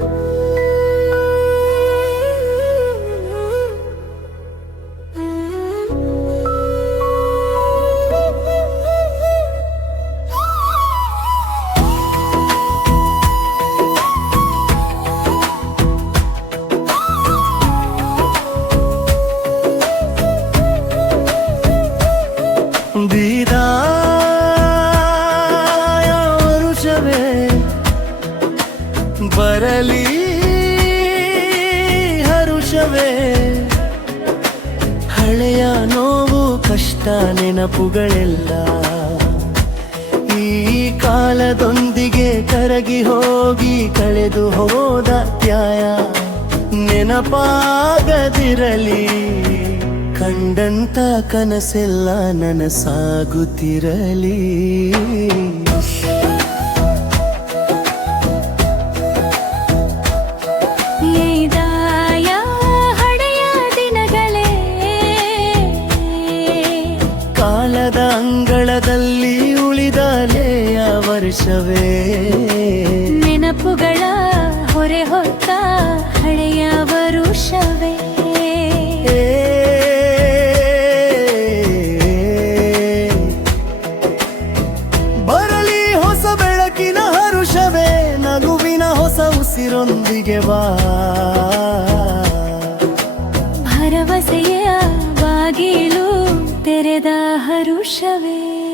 you. ಹಳೆಯ ನೋವು, ಕಷ್ಟ, ನೆನಪುಗಳೆಲ್ಲ ಈ ಕಾಲದೊಂದಿಗೆ ಕರಗಿ ಹೋಗಿ ಕಳೆದು ಹೋದ ತ್ಯಾಯ ನೆನಪಾಗದಿರಲಿ. ಕಂಡಂತ ಕನಸೆಲ್ಲ ನನಸಾಗುತ್ತಿರಲಿ. ವರ್ಷವೇ ನೆನಪುಗಳ ಹೊರೆ ಹೊತ್ತ ಹಳೆಯ ವರುಷವೇ. ಬರಲಿ ಹೊಸ ಬೆಳಕಿನ ಹರುಷವೇ ನಗುವಿನ ಹೊಸ ಉಸಿರೊಂದಿಗೆ ಬಾ. ಭರವಸೆಯ ಬಾಗಿಲು ತೆರೆದ ಹರುಷವೇ.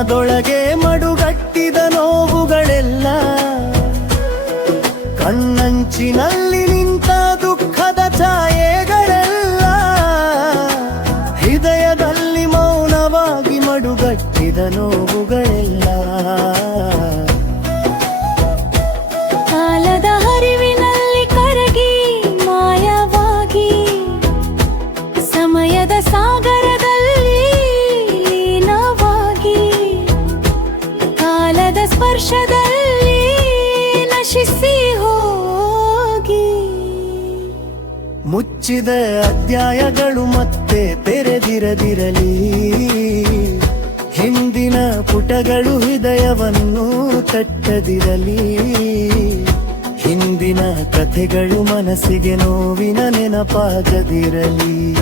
ಮನದೊಳಗೆ ಮಡುಗಟ್ಟಿದ ನೋವುಗಳೆಲ್ಲ. ಕಣ್ಣಂಚಿನಲ್ಲಿ ನಿಂತ ದುಃಖದ ಛಾಯೆಗಳೆಲ್ಲ. ಹೃದಯದಲ್ಲಿ ಮೌನವಾಗಿ ಮಡುಗಟ್ಟಿದ ನೋವುಗಳೆಲ್ಲ. ಕಾಲದ ಹರಿವಿನಲ್ಲಿ ಕರಗಿ ಮಾಯವಾಗಿ ಸಮಯದ ಸಾಗರದಲ್ಲಿ ಮುಚ್ಚಿದ ಅಧ್ಯಾಯಗಳು ಮತ್ತೆ ತೆರೆದಿರದಿರಲಿ. ಹಿಂದಿನ ಪುಟಗಳು ಹೃದಯವನ್ನು ತಟ್ಟದಿರಲಿ. ಹಿಂದಿನ ಕಥೆಗಳು ಮನಸ್ಸಿಗೆ ನೋವಿನ ನೆನಪಾಗದಿರಲಿ.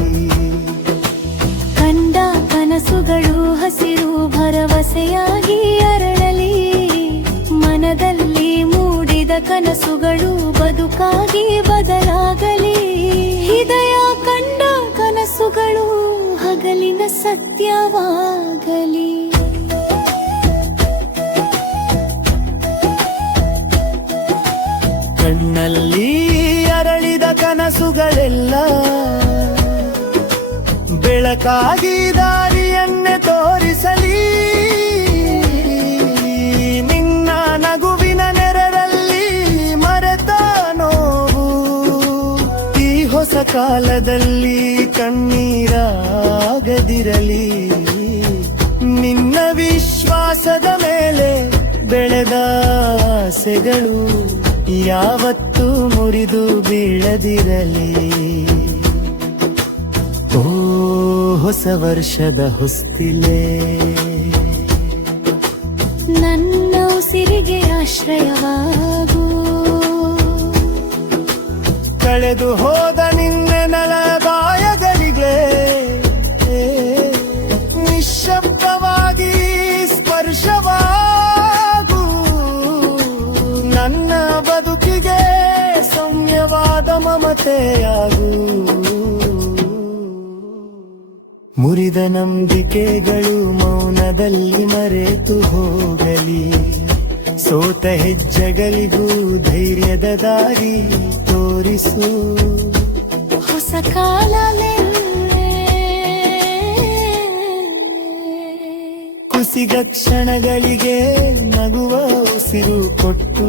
ಕಂಡ ಕನಸುಗಳು ಹಸಿರು ಭರವಸೆಯಾಗಿ ಅರಳಲಿ. ಮನದಲ್ಲಿ ಮೂಡಿದ ಕನಸುಗಳು ಬದುಕಾಗಿ ಬದಲಾಗಲಿ ಸತ್ಯವಾಗಲಿ ಕಣ್ಣಲ್ಲಿ ಅರಳಿದ ಕನಸುಗಳೆಲ್ಲ ಬೆಳಕಾಗಿ ದಾರಿಯನ್ನೇ ತೋರಿಸಲಿ. ಹೊಸ ಕಾಲದಲ್ಲಿ ಕಣ್ಣೀರಾಗದಿರಲಿ. ನಿನ್ನ ವಿಶ್ವಾಸದ ಮೇಲೆ ಬೆಳೆದ ಆಸೆಗಳು ಯಾವತ್ತೂ ಮುರಿದು ಬೀಳದಿರಲಿ. ಓ ಹೊಸ ವರ್ಷದ ಹೊಸ್ತಿಲೇ. ನನ್ನ ಉಸಿರಿಗೆ ಆಶ್ರಯವಾಗು. ಕಳೆದು ಹೋದ ಮಮತೆಯಾಗು ಮುರಿದ ನಂಬಿಕೆಗಳು ಮೌನದಲ್ಲಿ ಮರೆತು ಹೋಗಲಿ. ಸೋತ ಹೆಜ್ಜೆಗಳಿಗೂ ಧೈರ್ಯದ ದಾರಿ ತೋರಿಸು. ಹೊಸ ಕಾಲ ಕುಸಿದ ಕ್ಷಣಗಳಿಗೆ ನಗುವ ಉಸಿರು ಕೊಟ್ಟು.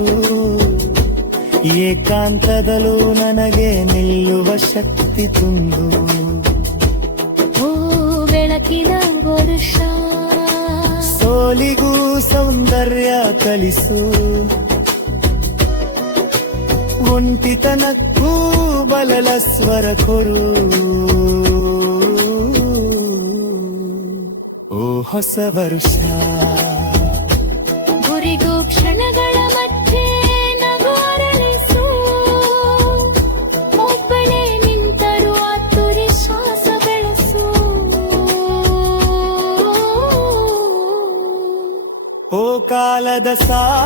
ಏಕಾಂತದಲ್ಲೂ ನನಗೆ ನಿಲ್ಲುವ ಶಕ್ತಿ ತುಂಬು ಓ ಬೆಳಕಿನ ವರುಷ. ಸೋಲಿಗೂ ಸೌಂದರ್ಯ ಕಲಿಸು. ಒಂಟಿತನಕ್ಕೂ ಬಲಲ ಸ್ವರ ಕೊರು ಓ ಹೊಸ ವರುಷ. ಗುರಿಗೂ ಕ್ಷಣಗಳ ಕಾಲದ ಸಾಕ್ಷವೇ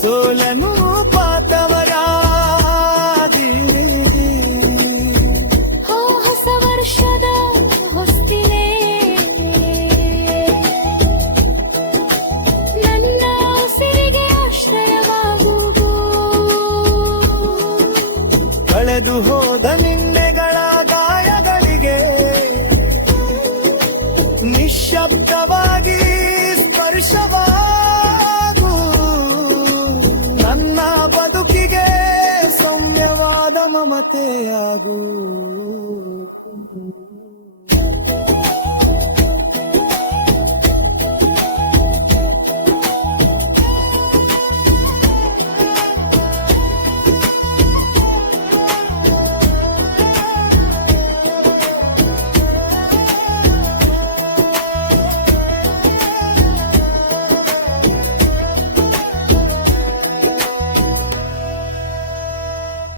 ಸೋಲನು ಪಾತವರ ಹೋ ಹೊಸ ವರ್ಷದ ಹೊಸ್ತಿಲೇ. ನನ್ನ ಉಸಿರಿಗೆ ಆಶ್ರಯವಾಗುವುದು. ಕಳೆದು ಹೋದ আগুন